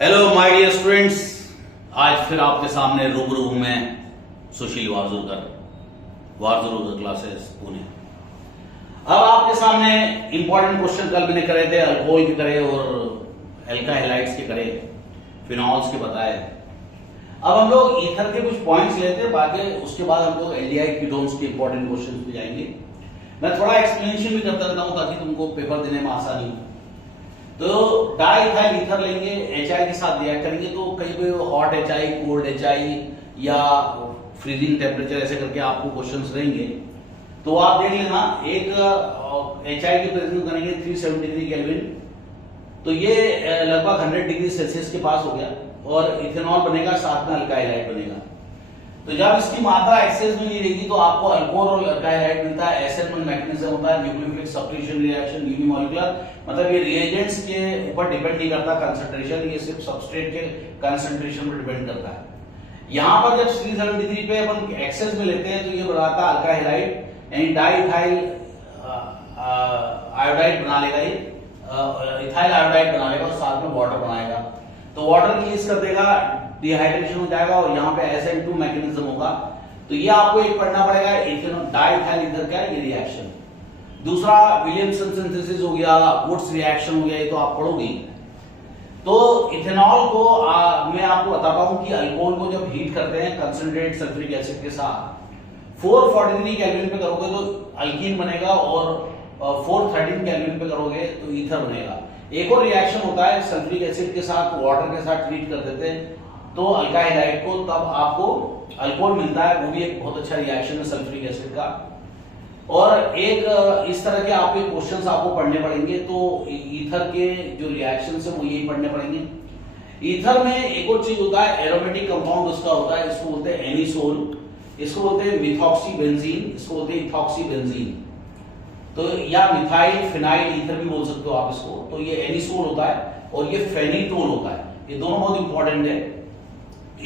Hello my dear students, आज फिर आपके सामने रूबरू हूं मैं सुशील वारजुरकर क्लासेस पुणे। अब आपके सामने इंपॉर्टेंट क्वेश्चन कल मैंने करे थे, अल्कोहल के करे और एल्का हैलाइड्स के करे, फिनॉल्स के बताए। अब हम लोग ईथर के कुछ पॉइंट्स लेते हैं, बाकी उसके बाद हम लोग एल्डिहाइड कीटोन्स के इंपॉर्टेंट क्वेश्चन पे जाएंगे। मैं थोड़ा एक्सप्लेनेशन भी करता रहता हूं ताकि तुमको पेपर देने में आसानी हो। तो डाइइथाइल ईथर लेंगे, एचआई के साथ रिएक्ट करेंगे, तो कहीं पे हॉट एचआई, कोल्ड एचआई या फ्रीजिंग टेम्परेचर ऐसे करके आपको क्वेश्चंस रहेंगे। तो आप देख लेना, एक एचआई की प्रेजेंस करेंगे 373 केल्विन, तो ये लगभग 100 डिग्री सेल्सियस के पास हो गया, और इथेनॉल बनेगा, साथ में अल्काइल हैलाइड बनेगा। तो जब इसकी मात्रा एक्सेस में नहीं रहेगी तो आपको अल्कोहल और अल्काइल हैलाइड मिलता है। एसेंबल मैकेनिज्म होता है न्यूक्लियोफिलिक सब्स्टिट्यूशन रिएक्शन यूनिमोलिकुलर, मतलब ये रिएजेंट्स के ऊपर डिपेंड नहीं करता कंसंट्रेशन, ये सिर्फ सबस्ट्रेट के कंसंट्रेशन पर डिपेंड करता है। यहां पर जब 373 पे अपन एक्सेस में लेते हैं तो ये बनाता है अल्काइल हैलाइड, यानी डाइइथाइल आयोडाइड बना लेगा, ये इथाइल आयोडाइड बना लेगा और साथ में वाटर बनाएगा। तो वाटर रिलीज कर देगा, डिहाइड्रेशन हो जाएगा और यहाँ पे SN2 मैकेनिज्म होगा। तो ये आपको एक पढ़ना पड़ेगा, डाइइथाइल ईथर का ये रिएक्शन। दूसरा विलियमसन सिंथेसिस हो गया, वुड्स रिएक्शन हो गया, ये तो आप पढ़ोगे। तो इथेनॉल को मैं आपको बताता हूं कि अल्कोहल को जब हीट करते हैं कंसंट्रेट सल्फ्यूरिक एसिड के साथ 443 केल्विन पे करोगे तो अल्कीन बनेगा, और 413 केल्विन पे करोगे तो ईथर बनेगा। एक और रिएक्शन होता है सल्फ्यूरिक एसिड के साथ वाटर के साथ ट्रीट कर देते हैं तो अल्काइल हैलाइड को, तब आपको अल्कोहल मिलता है। वो भी एक बहुत अच्छा रिएक्शन है सल्फ्यूरिक एसिड का। और एक इस तरह के आपके क्वेश्चंस आपको पढ़ने पड़ेंगे, तो ईथर के जो रिएक्शंस है वो यही पढ़ने पड़ेंगे। ईथर में एक और चीज होता है, एरोमेटिक कंपाउंड उसका होता है, इसको बोलते हैं एनिसोल, इसको बोलते हैं मिथॉक्सी बेंजीन, इसको बोलते हैं इथॉक्सी बेंजीन, तो या मिथाइल फिनाइल ईथर भी बोल सकते हो आप इसको। तो ये एनिसोल होता है और ये फेनिटोल होता है, ये दोनों बहुत इंपॉर्टेंट है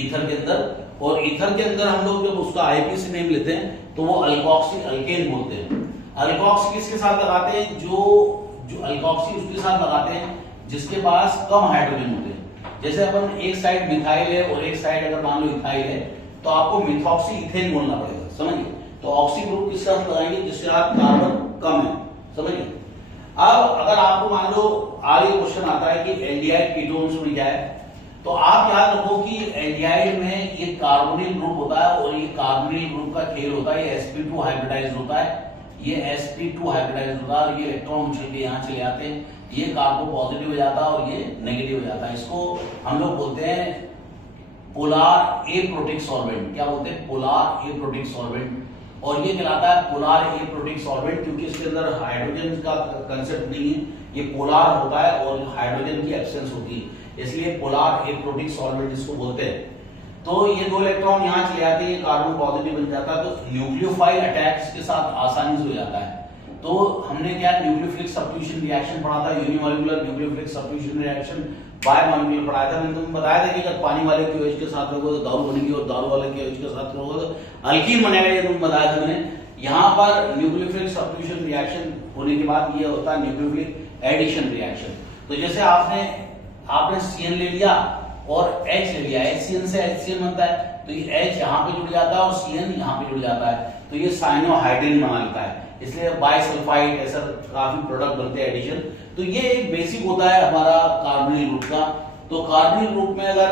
ईथर के अंदर। और ईथर के अंदर हम लोग जब उसका आईपीसी नेम लेते हैं तो वो अल्कोक्सी अल्केन बोलते हैं। अल्कोक्सी किसके साथ लगाते हैं? जो अल्कोक्सी उसके साथ लगाते हैं जिसके पास कम हाइड्रोजन होते हैं। जैसे अपन एक साइड मिथाइल है और एक साइड अगर मान लो इथाइल है, तो आपको मिथॉक्सी इथेन बोलना पड़ेगा, समझिए। तो ऑक्सी ग्रुप किसके साथ लगाएंगे? जिसके साथ कार्बन कम है, समझिए। अब अगर आपको मान लो आगे क्वेश्चन आता है कि एल्डिहाइड कीटोन्स में क्या है, तो आप याद रखो कि एल्डिहाइड में ये कार्बोनिल ग्रुप होता है, और ये कार्बोनिल ग्रुप का खेल होता है, ये sp2 हाइब्रिडाइज्ड होता है, ये sp2 हाइब्रिडाइज्ड होता है, और ये इलेक्ट्रॉन उछल के यहाँ चले आते हैं, ये कार्बो पॉजिटिव हो जाता है और ये नेगेटिव हो जाता है। इसको हम लोग बोलते हैं पोलार एप्रोटिक सॉल्वेंट। क्या बोलते हैं? Polar aprotic solvent. और ये कहलाता है पोलार एप्रोटिक सॉल्वेंट क्योंकि इसके अंदर हाइड्रोजन का कंसेप्ट नहीं है, ये पोलार होता है और हाइड्रोजन की एब्सेंस होती है, इसलिए पोलार एप्रोटिक सॉल्वेंट इसको बोलते हैं। तो ये दो इलेक्ट्रॉन यहाँ चले आते हैं, ये कार्बन पॉजिटिव बन जाता है, तो न्यूक्लियोफाइल अटैक्स के साथ आसानी से हो जाता है। तो हमने क्या न्यूक्लियोफिलिक सब्स्टिट्यूशन रिएक्शन पढ़ा था, unimolecular nucleophilic substitution reaction, biomolecular पढ़ाया था। मैंने तुमको बताया था कि अगर पानी वाले के OH के साथ रहोगे तो दारू बनेगी, और दारू वाले के OH के साथ रहोगे तो अल्कीन बनेगा, ये तुमको बताया था मैंने। यहाँ पर न्यूक्लियोफिलिक सब्स्टिट्यूशन रिएक्शन होने के बाद ये होता है न्यूक्लियोफिलिक एडिशन रिएक्शन। तो जैसे आपने CN ले लिया और H ले लिया, HCN से HCN बनता है, तो ये H यहाँ पे जुड़ जाता है और CN यहाँ पे जुड़ जाता है, तो ये साइनोहाइड्रिन बना लेता है। इसलिए बाइसल्फाइड ऐसा काफी प्रोडक्ट बनते हैं एडिशन। तो ये एक बेसिक होता है हमारा कार्बोनिल ग्रुप का। तो कार्बोनिल ग्रुप में अगर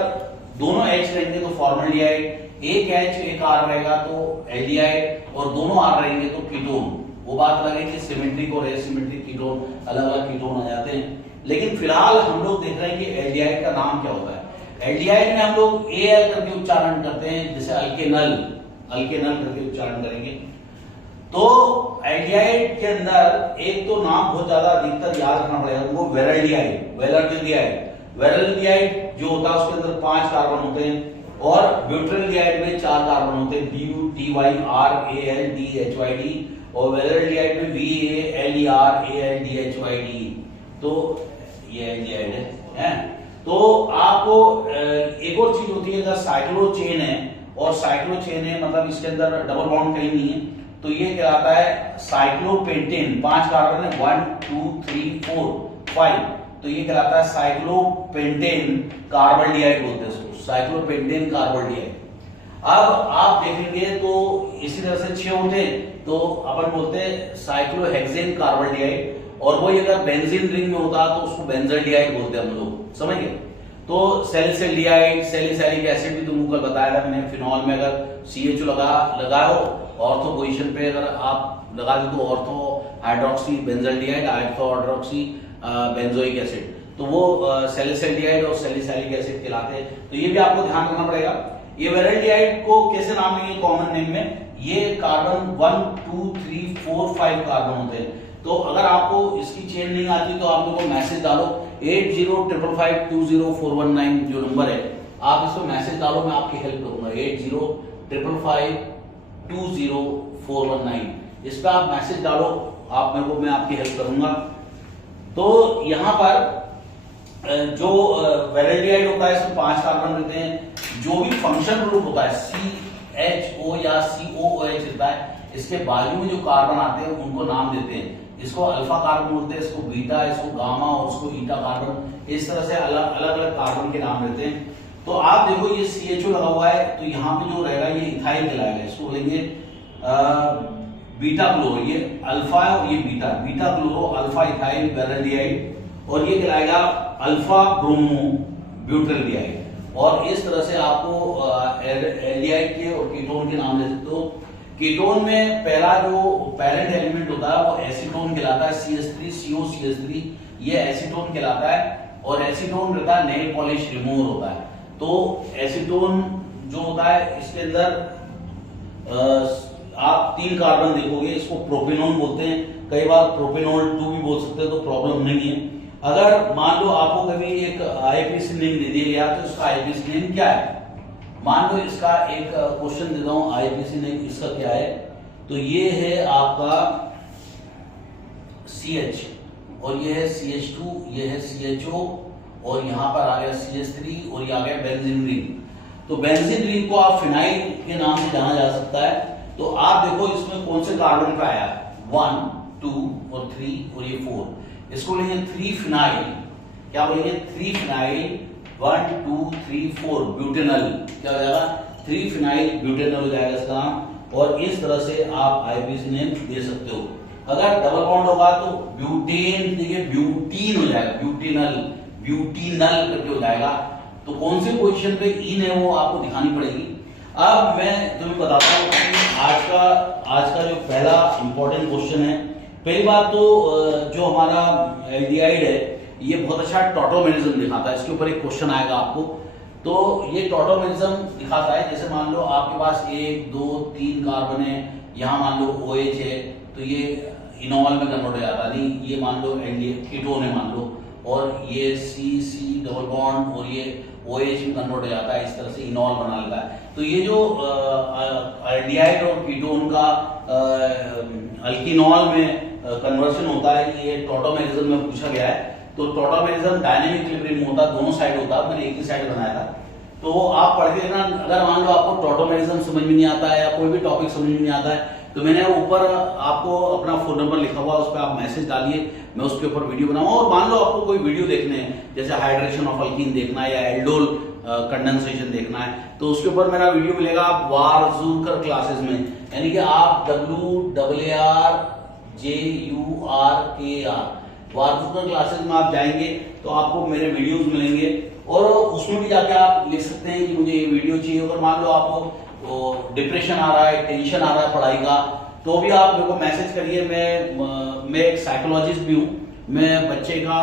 दोनों H रहेंगे तो फॉर्मल्डिहाइड, एक H एक R रहेगा तो एल्डिहाइड, और दोनों R रहेंगे तो कीटोन। वो बात अलग है कि सिमेट्रिक और एसिमेट्रिक कीटोन, अलग अलग कीटोन आ जाते हैं। लेकिन फिलहाल हम लोग देख रहे हैं कि एल्डिहाइड का नाम क्या होता है। एल्डिहाइड में हम लोग Al करके उच्चारण करते हैं, जैसे अल्केनल करके उच्चारण करेंगे। तो एल्डिहाइड के अंदर एक तो नाम बहुत ज्यादा अधिकतर याद रखना पड़ेगा उनको, वेरल्डिहाइड जो होता है उसके अंदर 5 कार्बन होते हैं, और ब्यूटाइल्डिहाइड में 4 कार्बन होते हैं, BUTYRALDHYD, और वेरल्डिहाइड में VALERALDHYD। तो ये एल्डिहाइड है। तो आपको एक और चीज होती है, अगर साइक्लोचेन है, और साइक्लोचेन है मतलब इसके अंदर डबल बॉन्ड कहीं नहीं है, तो ये कहलाता है साइक्लोपेंटेन। 5 कार्बन है, 1 2 3 4 5, तो ये कहलाता है साइक्लोपेंटेन कार्बोल्डिहाइड बोलते हैं इसको, साइक्लोपेंटेन कार्बोल्डिहाइड। अब आप देखेंगे तो इसी तरह से 6 होते हैं तो अपन बोलते हैं साइक्लोहेक्सेन कार्बोल्डिहाइड, और वही अगर बेंजीन रिंग में होता तो उसको बेंजल्डिहाइड बोलते हैं हम लोग, समझ गए। तो सैलिसिल्डिहाइड, सैलिसैलिक एसिड भी तुमको कल बताया था मैंने, फिनॉल में अगर CHO लगाओ ऑर्थो पोजीशन पे अगर आप लगा दो तो ortho hydroxy benzaldehyde, ortho hydroxy benzoic acid, तो वो सैलिसिल्डिहाइड और सैलिसैलिक एसिड कहलाते हैं। तो ये भी आपको ध्यान रखना पड़ेगा। ये वेरल्डिहाइड को कैसे नाम लेंगे कॉमन नेम में, ये कार्बन 1 2 3 4 5 कार्बन होते हैं। तो अगर आपको इसकी चेन नहीं आती तो आप लोग मैसेज डालो 8055520419 जो नंबर है, आप इसको मैसेज डालो, मैं आपकी हेल्प करूंगा। 8055520419 इस पे आप मैसेज डालो, आप मेरे को, मैं आपकी हेल्प करूंगा। तो यहाँ पर जो वेरल्डिहाइड होता है इसमें 5 कार्बन रहते हैं। जो भी फंक्शन ग्रुप होता है CHO या COOH रहता है, इसके बाजू में जो कार्बन आते हैं उनको नाम देते हैं। इसको अल्फा कार्बन बोलते हैं, इसको बीटा, इसको गामा और इसको ईटा कार्बन। इस तरह से अलग अलग कार्बन के नाम रहते हैं। तो आप देखो ये CHO लगा हुआ है तो यहाँ पे जो रहेगा ये इथाइल कहलाएगा, इसको बोलेंगे बीटा क्लोरो, ये अल्फा है और ये beta, beta chloro alpha ethyl valeraldehyde, और ये कहलाएगा अल्फा ब्रोमो ब्यूटाल्डिहाइड। और इस तरह से आपको एल्डिहाइड के और कीटोन के नाम दे सकते हो। कीटोन में पहला जो पेरेंट एलिमेंट होता है वो एसीटोन कहलाता है, CH3COCH3, ये एसीटोन कहलाता है। और एसीटोन रहता है नेल पॉलिश रिमूवर होता है। तो एसीटोन जो होता है इसके अंदर आप 3 कार्बन देखोगे, इसको प्रोपेनॉन बोलते हैं, कई बार प्रोपेनॉल 2 भी बोल सकते हैं, तो प्रॉब्लम नहीं है। अगर मान लो आपको कभी एक IPC नेम दे दिया गया तो इसका IPC नेम क्या है, मान लो इसका एक क्वेश्चन देता हूं, IPC नेम इसका क्या है, तो ये है आपका CH और ये है CH2, ये है CHO और यहाँ पर आ गया CH3 और ये आ गया बेंजीन रिंग। तो बेंजीन रिंग को आप फिनाइल के नाम से जाना जा सकता है। तो आप देखो इसमें कौन से कार्बन का आया, 1 2 और 3 और ये 4, इसको लेंगे 3 फिनाइल, क्या बोलेंगे 3 फिनाइल 1 2 3 4 ब्यूटेनल, क्या हो जाएगा 3 फिनाइल ब्यूटेनल हो जाएगा इसका नाम। और इस तरह से आप IPC नेम दे सकते हो। अगर डबल बॉन्ड होगा तो ब्यूटेन, देखिए ब्यूटीन हो जाएगा, ब्यूटेनल, ब्यूटीनल करके हो जाएगा। तो कौन से पोजीशन पे इन है वो आपको दिखानी पड़ेगी। अब मैं तुम्हें बताता हूँ कि आज का जो पहला इंपॉर्टेंट क्वेश्चन है। पहली बात तो जो हमारा एल्डिहाइड है ये बहुत अच्छा टॉटोमेरिज्म दिखाता है, इसके ऊपर एक क्वेश्चन आएगा आपको। तो ये टॉटोमेरिज्म दिखाता है, जैसे मान लो आपके पास 1 2 3 कार्बन है, यहाँ मान लो OH है तो ये इनॉल में कन्वर्ट हो जाता है, नहीं ये मान लो कीटोन है मान लो, और ये C डबल बॉन्ड और ये OH में कन्वर्ट हो जाता है, इस तरह से इनॉल बना लेता है। तो ये जो एल्डिहाइड और कीटोन का अल्कीनॉल में कन्वर्शन होता है, ये टॉटोमेरिज्म में पूछा गया है। तो टॉटोमेरिज्म डायनेमिक इक्विलिब्रियम होता है, दोनों साइड होता है, मैंने एक ही साइड बनाया था। तो आप पढ़ के लेना। अगर मान लो आपको टॉटोमेरिज्म समझ में नहीं आता है या कोई भी टॉपिक समझ में नहीं आता है तो मैंने ऊपर आपको अपना फोन नंबर लिखा हुआ, उस पर आप मैसेज डालिए, मैं उसके ऊपर वीडियो बनाऊंगा। और मान लो आपको कोई वीडियो देखने हैं, जैसे हाइड्रेशन ऑफ अल्कीन देखना है या एल्डोल कंडेंसेशन देखना है, तो उसके ऊपर मेरा वीडियो मिलेगा आप वारजूकर क्लासेस में, यानी कि आप WARJURKR वारजूकर क्लासेस में आप जाएंगे तो आपको मेरे वीडियोस मिलेंगे, और उसमें भी जाके आप लिख सकते हैं कि मुझे ये वीडियो चाहिए। अगर मान लो आपको डिप्रेशन आ रहा है, टेंशन आ रहा है पढ़ाई का, तो भी आप मेरे को मैसेज करिए। मैं एक साइकोलॉजिस्ट भी हूँ, मैं बच्चे का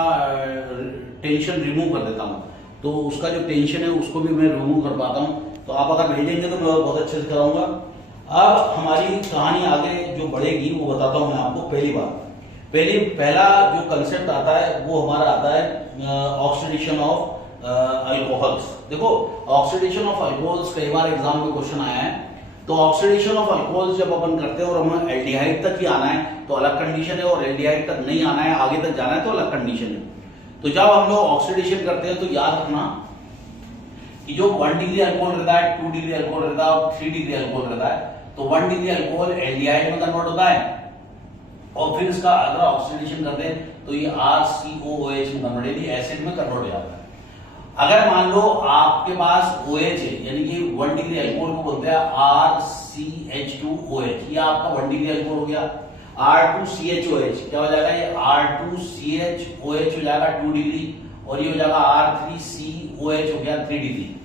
टेंशन रिमूव कर देता हूँ, तो उसका जो टेंशन है उसको भी मैं रिमूव कर पाता हूँ। तो आप अगर भेजेंगे तो मैं बहुत अच्छे से कराऊंगा। अब हमारी कहानी आगे जो बढ़ेगी वो बताता हूँ मैं आपको। पहला जो कंसेप्ट आता है वो हमारा आता है ऑक्सीडेशन ऑफ अल्कोहल्स। देखो ऑक्सीडेशन ऑफ अल्कोहल्स कई बार एग्जाम में क्वेश्चन आया है। तो ऑक्सीडेशन ऑफ अल्कोहल्स जब अपन करते हैं और हमें एल्डिहाइड तक ही आना है तो अलग कंडीशन है, और एल्डिहाइड तक नहीं आना है, आगे तक जाना है तो अलग कंडीशन है। तो जब हम लोग ऑक्सीडेशन करते हैं तो याद रखना कि जो 1 डिग्री अल्कोहल रहता है, 2 डिग्री अल्कोहल रहता है और 3 डिग्री अल्कोहल रहता है, तो 1 डिग्री अल्कोहल एल्डिहाइड में कन्वर्ट होता है, और फिर इसका अगर ऑक्सीडेशन करते हैं तो ये RCOOH में कन्वर्ट, यानी एसिड में कन्वर्ट हो जाता है। अगर मान लो आपके पास OH है, यानी कि 1 डिग्री अल्कोहल को बोलते हैं RCH2OH, ये आपका 1 डिग्री अल्कोहल हो गया। R2CHOH क्या हो जाएगा, ये R2CHOH हो जाएगा 2 डिग्री, और ये हो जाएगा R3COH हो गया 3 डिग्री।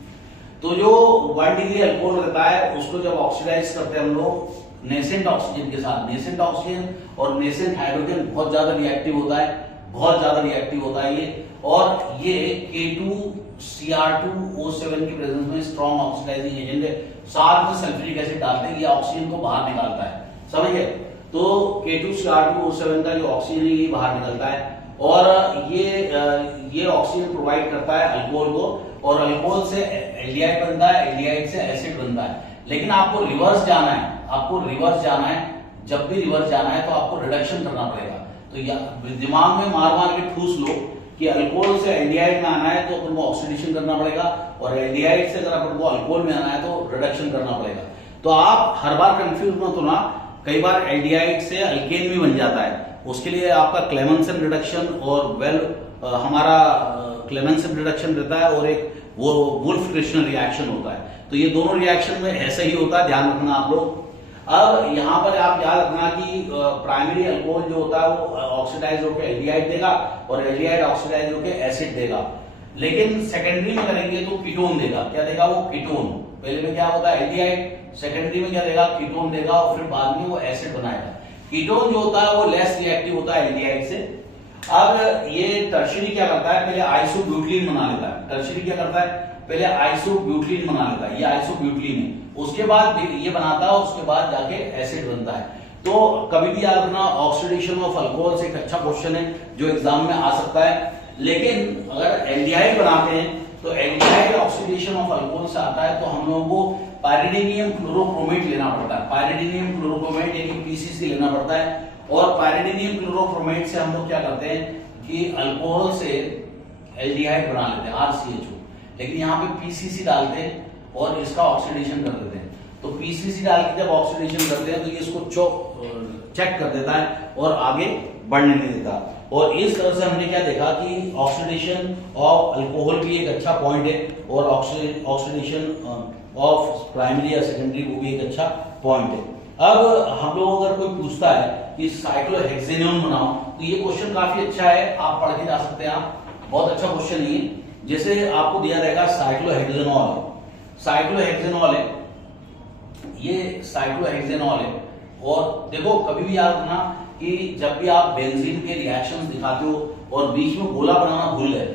तो जो 1 डिग्री अल्कोहल रहता है उसको जब ऑक्सीडाइज करते हैं हम लोग नेसेंट ऑक्सीजन के साथ, नेसेंट ऑक्सीजन और नेसेंट हाइड्रोजन बहुत ज्यादा रिएक्टिव होता है, बहुत ज्यादा रिएक्टिव होता है ये, और ये K2Cr2O7 की प्रेजेंस में स्ट्रॉन्ग ऑक्सीडाइजिंग एजेंट है। साथ में सल्फ्यूरिक एसिड डालते हैं, ये ऑक्सीजन को बाहर निकालता है, समझ गए। तो K2Cr2O7 का जो ऑक्सीजन है ये बाहर निकलता है, और ये ऑक्सीजन प्रोवाइड करता है अल्कोहल को, और अल्कोहल से एल्डिहाइड बनता है, एल्डिहाइड से एसिड बनता है। लेकिन आपको रिवर्स जाना है, आपको रिवर्स जाना है, जब भी रिवर्स जाना है तो आपको रिडक्शन करना पड़ेगा। तो दिमाग में मार मार के ठूस लो कि अल्कोहल से एल्डिहाइड में आना है तो अपन को ऑक्सीडेशन करना पड़ेगा, और एल्डिहाइड से अगर अपन को अल्कोहल में आना है तो रिडक्शन करना पड़ेगा। तो आप हर बार कंफ्यूज मत होना, कई बार एल्डिहाइड से अल्केन भी बन जाता है, उसके लिए आपका क्लेमेंसन रिडक्शन और हमारा क्लेमेंसन रिडक्शन रहता है, और एक वो वुल्फ क्रिश्चियन रिएक्शन होता है। तो ये दोनों रिएक्शन में ऐसा ही होता है, ध्यान रखना आप लोग। अब यहां पर आप याद रखना कि प्राइमरी अल्कोहल जो होता है वो ऑक्सीडाइज होकर एल्डिहाइड देगा, और एल्डिहाइड ऑक्सीडाइज होकर एसिड देगा। लेकिन सेकेंडरी में करेंगे तो कीटोन देगा। क्या देगा वो? कीटोन। पहले में क्या होता है? एल्डिहाइड। सेकेंडरी में क्या देगा? कीटोन देगा, और फिर बाद में वो एसिड बनाएगा। कीटोन जो होता है वो लेस रिएक्टिव होता है एल्डिहाइड से। अब ये टर्शियरी क्या करता है? पहले आइसोब्यूटिलीन बना लेता है। टर्शियरी क्या करता है? पहले आइसोब्यूटिलीन बना लेता है, ये आइसोब्यूटिलीन है, उसके बाद ये बनाता है, उसके बाद जाके एसिड बनता है। तो कभी भी याद रखना, ऑक्सीडेशन ऑफ अल्कोहल से एक अच्छा क्वेश्चन है जो एग्जाम में आ सकता है। लेकिन अगर एल्डिहाइड बनाते हैं तो एल्डिहाइड ऑक्सीडेशन ऑफ अल्कोहल से आता है, तो हम लोगों को पायरिडीनियम क्लोरोक्रोमेट लेना पड़ता है। पायरिडीनियम क्लोरोक्रोमेट यानी पीसीसी लेना पड़ता है, और पायरिडीनियम क्लोरोक्रोमेट से हम लोग क्या करते हैं कि अल्कोहल से एल्डिहाइड बना लेते हैं, RCHO। लेकिन यहाँ पे पीसीसी डालते हैं और इसका ऑक्सीडेशन कर देते हैं। तो पीसीसी डाल के जब ऑक्सीडेशन करते हैं तो ये इसको चेक कर देता है और आगे बढ़ने नहीं देता। और इस तरह से हमने क्या देखा कि ऑक्सीडेशन ऑफ अल्कोहल भी एक अच्छा पॉइंट है, और ऑक्सीडेशन ऑफ प्राइमरी या सेकेंडरी वो भी एक अच्छा पॉइंट है। अब हम लोग अगर कोई पूछता है कि साइक्लोहेक्सेनोन बनाओ, तो ये क्वेश्चन काफी अच्छा है, आप पढ़ के जा सकते हैं। आप बहुत अच्छा क्वेश्चन है। जैसे आपको दिया रहेगा साइक्लोहेक्सेनॉल, साइक्लोहेक्सेनॉल है, ये साइक्लोहेक्सेनॉल है। और देखो कभी भी याद रखना कि जब भी आप बेंजीन के रिएक्शंस दिखाते हो और बीच में गोला बनाना भूल गए,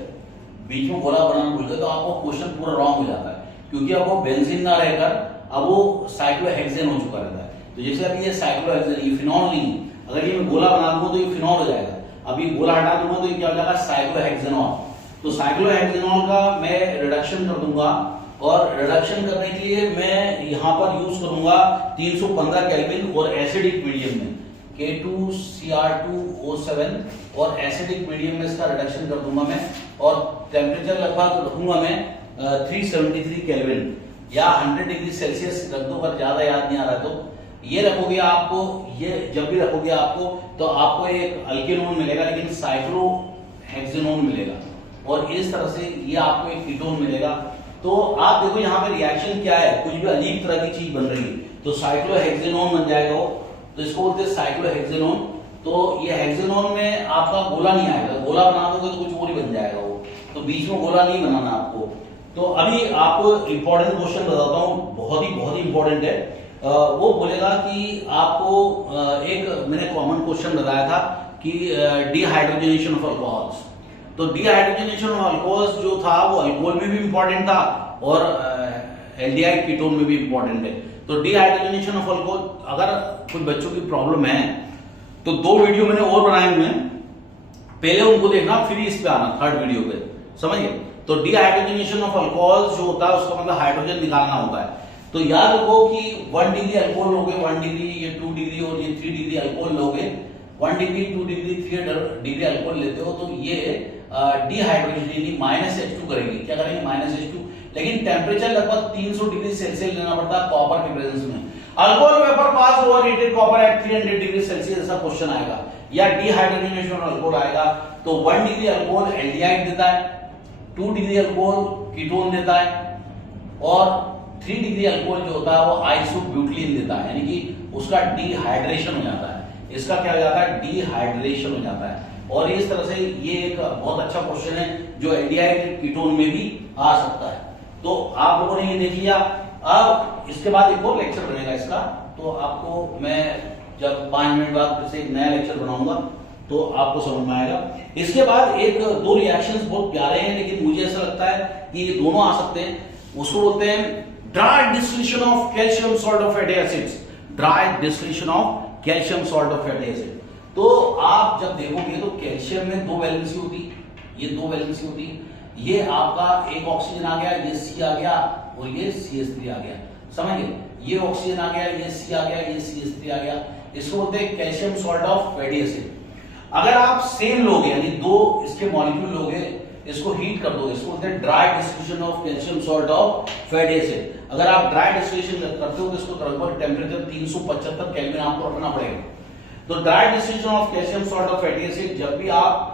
बीच में गोला बनाना भूल गए, तो आपको क्वेश्चन पूरा रॉन्ग हो जाता है, क्योंकि अब वो बेंजीन ना रहकर अब वो साइक्लोहेक्सेन हो चुका रहता है। तो जैसे अभी ये साइक्लोहेक्सेन, ये फिनॉल नहीं, अगर ये मैं गोला बना दूंगा तो ये फिनॉल हो जाएगा। अभी गोला हटा दूंगा तो ये क्या हो जाएगा? साइक्लोहेक्सेनॉल। तो साइक्लोहेक्सेनॉल का मैं रिडक्शन कर दूंगा, और रिडक्शन करने के लिए मैं यहां पर यूज करूंगा 315 केल्विन और एसिडिक मीडियम में K2Cr2O7, और एसिडिक मीडियम में इसका रिडक्शन कर दूंगा मैं, और टेम्परेचर लगभग रखूंगा मैं 373 केल्विन या 100 डिग्री सेल्सियस रख दो, अगर ज्यादा याद नहीं आ रहा तो ये रखोगे। आपको ये जब भी रखोगे आपको तो आपको एक अल्केनोन मिलेगा, लेकिन साइक्लोहेक्सेनोन मिलेगा, और इस तरह से ये आपको एक कीटोन मिलेगा। तो आप देखो यहाँ पे रिएक्शन क्या है, कुछ भी अजीब तरह की चीज बन रही है, तो साइक्लोहेक्सेनोन बन जाएगा वो, तो इसको बोलते हैं साइक्लोहेक्सेनोन। तो ये हेक्सेनोन में आपका गोला नहीं आएगा, गोला बना दोगे तो कुछ और ही बन जाएगा वो, तो बीच में गोला नहीं बनाना आपको। तो अभी आपको इंपॉर्टेंट क्वेश्चन बताता हूँ, बहुत ही इंपॉर्टेंट है। वो बोलेगा कि आपको एक मैंने कॉमन क्वेश्चन बताया था कि डिहाइड्रोजनेशन ऑफ अल्कोहल्स। तो डिहाइड्रोजनेशन ऑफ अल्कोहल्स जो था वो अल्कोहल में भी इंपॉर्टेंट था और एल्डिहाइड कीटोन में भी इंपॉर्टेंट है। तो डिहाइड्रोजनेशन ऑफ अल्कोहल, अगर कुछ बच्चों की प्रॉब्लम है तो 2 वीडियो मैंने और बनाए हुए हैं, पहले उनको देखना फिर इस पे आना, 3rd वीडियो पे, समझिए। तो डिहाइड्रोजनेशन ऑफ अल्कोहल जो होता है उसका मतलब हाइड्रोजन निकालना होता है। तो याद रखो कि 1 डिग्री अल्कोहल लोगे, 1 डिग्री, ये 2 डिग्री और ये 3 डिग्री अल्कोहल लोगे, 1 डिग्री 2 डिग्री 3 डिग्री अल्कोहल लेते हो, तो ये डिहाइड्रोजन -H2 करेंगे। क्या करेंगे? -H2। लेकिन टेम्परेचर लगभग 300 डिग्री सेल्सियस लेना पड़ता है कॉपर के प्रेजेंस में। Alcohol vapour pass over heated copper at 300 degree Celsius, ऐसा क्वेश्चन आएगा। या डिहाइड्रोजनेशन अल्कोहल आएगा तो 1 डिग्री अल्कोहल एल्डिहाइड देता है, 2 डिग्री अल्कोहल कीटोन देता है और 3 डिग्री अल्कोहल जो होता है वो आइसोब्यूटिलीन देता है, यानी कि उसका डिहाइड्रेशन हो जाता है। इसका क्या हो जाता है, डिहाइड्रेशन हो जाता है। और इस तरह से ये एक बहुत अच्छा क्वेश्चन है जो एल्डिहाइड कीटोन में भी आ सकता है। तो आप लोगों ने ये देख लिया। अब इसके बाद एक और लेक्चर बनेगा इसका, तो आपको मैं जब 5 मिनट बाद फिर से एक नया लेक्चर बनाऊंगा तो आपको समझ में आएगा। इसके बाद एक दो रिएक्शंस बहुत प्यारे हैं, लेकिन मुझे ऐसा लगता है कि ये दोनों आ सकते हैं। उसको बोलते हैं dry distillation of calcium salt of fatty acids, dry distillation of calcium salt of fatty acid. तो आप जब देखोगे तो कैल्शियम में 2 वैलेंसी होती, ये 2 वैलेंसी होती, ये आपका एक ऑक्सीजन आ गया, ये C आ गया और ये CH3 आ गया, समझ गए? ये ऑक्सीजन आ गया, ये C आ गया, ये CH3 आ गया। इसको बोलते हैं calcium salt of fatty acid. अगर आप सेम लोगे यानी 2 इसके मॉलिक्यूल लोगे, इसको हीट कर दोगे, इसको बोलते हैं dry distillation of calcium salt of fatty acid. अगर आप ड्राई डिस्टिलेशन करते हो तो इसको लगभग टेम्परेचर 375 केल्विन आपको रखना पड़ेगा। तो dry distillation of calcium salt of fatty acid, जब भी आप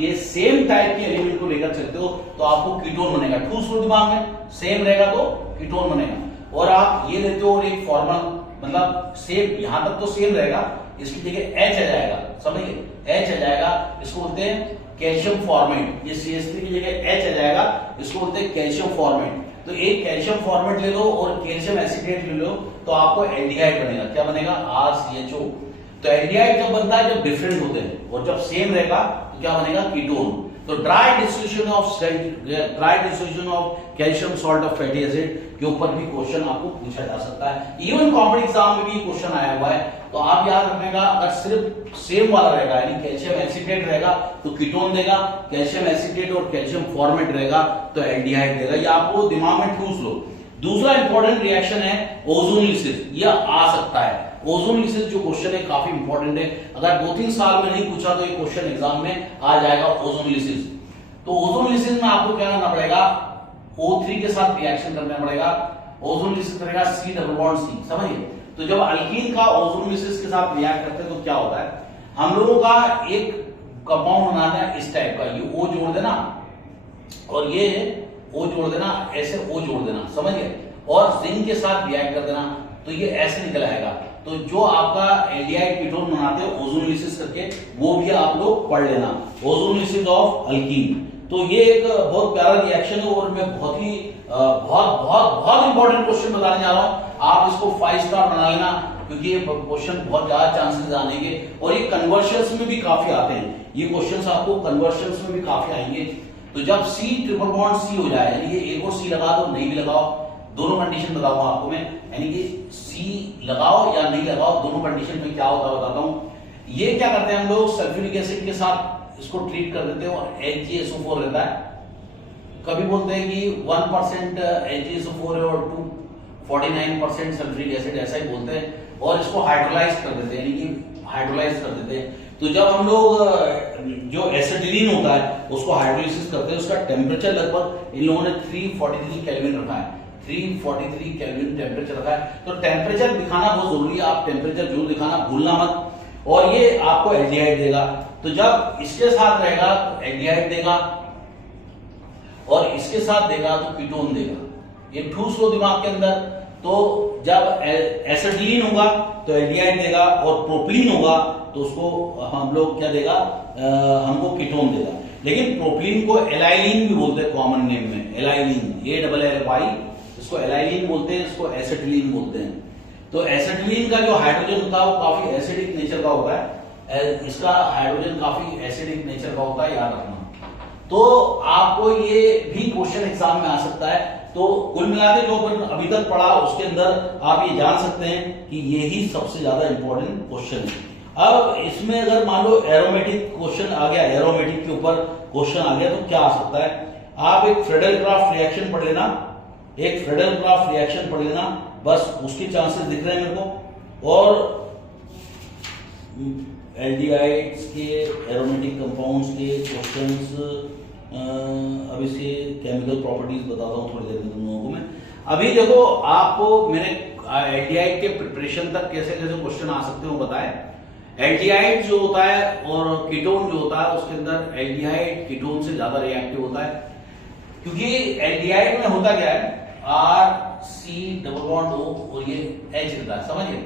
ये सेम टाइप के एलिमेंट को लेकर चलते हो तो आपको कीटोन बनेगा। ठूस लो दिमाग में, सेम रहेगा तो कीटोन बनेगा। और आप ये लेते हो और एक फॉर्मल मतलब सेम, यहां तक तो सेम रहेगा, इसकी जगह H आ जाएगा, समझिए H आ जाएगा, इसको बोलते हैं कैल्शियम फॉर्मेट। ये CH3 की जगह H आ जाएगा, इसको बोलते हैं कैल्शियम फॉर्मेट। तो एक कैल्शियम फॉर्मेट ले लो और कैल्शियम एसिटेट ले लो तो आपको एल्डिहाइड बनेगा। क्या बनेगा, RCHO। तो एल्डिहाइड जब बनता है जब डिफरेंट होते हैं, और जब सेम रहेगा तो क्या बनेगा, कीटोन। तो dry distillation of calcium salt of fatty acid के ऊपर भी क्वेश्चन आपको पूछा जा सकता है। इवन कॉम्पिटिटिव एग्जाम में भी क्वेश्चन आया हुआ है। तो आप याद रखिएगा, अगर सिर्फ सेम वाला रहेगा यानी कैल्शियम एसिटेट रहेगा तो कीटोन देगा, कैल्शियम एसिटेट और कैल्शियम फॉर्मेट रहेगा तो एल्डिहाइड देगा। ये आपको दिमाग में ठूस लो। दूसरा इंपॉर्टेंट रिएक्शन है ओजोनलिसिस, यह आ सकता है। ओजोनलिसिस जो क्वेश्चन है काफी इंपॉर्टेंट है, अगर 2-3 साल में नहीं पूछा तो ये क्वेश्चन एग्जाम में आ जाएगा ओजोनलिसिस। तो ओजोनलिसिस में आपको क्या करना पड़ेगा, O3 के साथ रिएक्शन करना पड़ेगा। ओजोनलिसिस करेगा C डबल बॉन्ड C, समझिए। तो जब अल्कीन का ओजोनलिसिस के साथ रिएक्ट करते हैं तो क्या होता है, हम लोगों का एक कंपाउंड बनाना है इस टाइप का, ये O जोड़ देना और ये O जोड़ देना, ऐसे O जोड़ देना, समझ गए, और जिंक के साथ रिएक्ट कर देना तो ये ऐसे निकल आएगा। तो जो आपका एल्डिहाइड कीटोन बनाते हैं ओजोनलिसिस करके, वो भी आप लोग पढ़ लेना, ओजोनलिसिस ऑफ अल्कीन। तो ये एक बहुत प्यारा रिएक्शन है और मैं बहुत इंपॉर्टेंट क्वेश्चन बताने जा रहा हूं। आप इसको 5 स्टार बना लेना क्योंकि ये क्वेश्चन बहुत ज्यादा चांसेस आने के, और ये कन्वर्शंस में भी काफी आते हैं। ये क्वेश्चंस आपको कन्वर्शंस में भी काफी आएंगे। तो जब C ट्रिपल बॉन्ड C हो जाए, यानी ये एक और C लगा दो, नहीं भी लगाओ, दोनों कंडीशन बताऊंगा आपको मैं, यानी कि C लगाओ या नहीं लगाओ, दोनों कंडीशन में क्या होता है बताता हूं। ये क्या करते हैं हम लोग, सल्फ्यूरिक एसिड के साथ इसको ट्रीट कर देते हैं और HgSO4 रहता है। कभी बोलते हैं कि 1% HgSO4 है और 49% सल्फ्यूरिक एसिड, ऐसा ही बोलते हैं, और इसको हाइड्रोलाइज कर देते हैं, यानी कि हाइड्रोलाइज कर देते हैं। तो जब हम लोग जो एसिटिलीन होता है उसको हाइड्रोलिसिस करते हैं, उसका टेम्परेचर लगभग इन लोगों ने 343 केल्विन रखा है, 343 केल्विन टेम्परेचर रखा है। तो टेम्परेचर दिखाना बहुत जरूरी है, आप टेम्परेचर जरूर दिखाना भूलना मत। और ये आपको एल्डिहाइड देगा, तो जब इसके साथ रहेगा तो एल्डिहाइड देगा और इसके साथ देगा तो कीटोन देगा। ये ठूस लो दिमाग के अंदर। तो जब एसिटिलीन होगा तो एल्डिहाइड देगा और प्रोपिलीन होगा तो उसको हम लोग क्या देगा, हमको कीटोन देगा। लेकिन प्रोपिलीन को एलाइलिन भी बोलते हैं कॉमन नेम में, एलाइलिन, ALLY, इसको एलाइलिन बोलते हैं, इसको एसिटिलीन बोलते हैं। तो एसिटिलीन का जो हाइड्रोजन होता है वो काफी एसिडिक नेचर का होता है, इसका हाइड्रोजन काफी एसिडिक नेचर का होता है, याद रखना। तो आपको ये भी क्वेश्चन एग्जाम में आ सकता है। तो कुल मिलाकर जो अभी तक पढ़ा उसके अंदर आप ये जान सकते हैं कि ये ही सबसे ज्यादा इंपॉर्टेंट क्वेश्चन है। अब इसमें अगर मान लो एरोमेटिक क्वेश्चन आ गया, एरोमेटिक के ऊपर क्वेश्चन आ गया तो क्या आ सकता है, आप एक फ्रेडल-क्राफ्ट रिएक्शन पढ़ लेना, एक फ्रेडल-क्राफ्ट रिएक्शन पढ़ लेना, बस उसके चांसेस दिख रहे हैं मेरे को। और एल्डिहाइड्स के, एरोमेटिक कंपाउंड्स के क्वेश्चंस, अब इसके केमिकल प्रॉपर्टीज बताता हूं थोड़ी देर में तुम लोगों को मैं। अभी देखो आपको मैंने एल्डिहाइड के प्रिपरेशन तक कैसे कैसे क्वेश्चन आ सकते हो बताए। एल्डिहाइड जो होता है और कीटोन जो होता है उसके अंदर एल्डिहाइड कीटोन से ज्यादा रिएक्टिव होता है, क्योंकि एल्डिहाइड में होता क्या है, R-C और ये H रहता है, समझिए।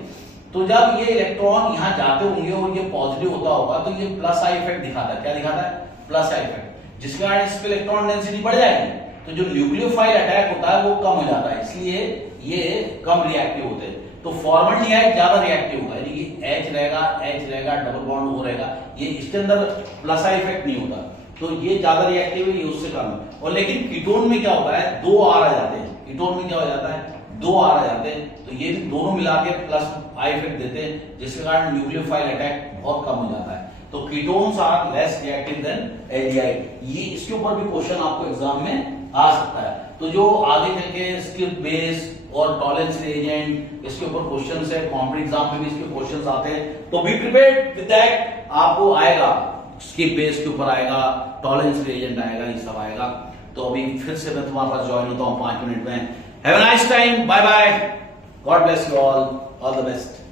तो जब ये इलेक्ट्रॉन यहां जाते होंगे और ये पॉजिटिव होता होगा तो ये प्लस आई इफेक्ट दिखाता है। क्या दिखाता है? प्लस आई इफेक्ट, जिसके कारण इस पे इलेक्ट्रॉन डेंसिटी बढ़ जाएगी, तो जो न्यूक्लियोफाइल अटैक होता है वो कम हो जाता है, इसलिए ये कम रिएक्टिव होते हैं। तो फॉर्मल्डिहाइड ज्यादा रिएक्टिव होगा, यानी कि H रहेगा, डबल बॉन्ड O रहेगा, ये इसके अंदर प्लस आई इफेक्ट नहीं होता, तो ये ज्यादा रिएक्टिव है, ये उससे कम है। और लेकिन कीटोन में क्या होता है, 2 R आ जाते हैं, कीटोन में क्या हो जाता है, 2 R आ जाते हैं, तो ये भी दोनों मिला के प्लस आई इफेक्ट देते हैं, जिसके कारण न्यूक्लियोफाइल अटैक बहुत कम हो जाता है। तो ketones are less reactive than aldehyde. ये इसके ऊपर भी क्वेश्चन आपको एग्जाम में आ सकता है। तो जो आगे चल के स्किप बेस और टॉलरेंस रिएजेंट, इसके ऊपर क्वेश्चंस है, कॉम्पिटिटिव एग्जाम में भी इसके क्वेश्चंस आते हैं, तो बी प्रिपेयर्ड विद दैट। आपको आएगा स्किप बेस के ऊपर आएगा, टॉलरेंस रिएजेंट आएगा, ये सब आएगा। तो अभी फिर से मैं तुम्हारे पास ज्वाइन होता हूं 5 मिनट में। Have a nice time, bye bye, God bless you all the best.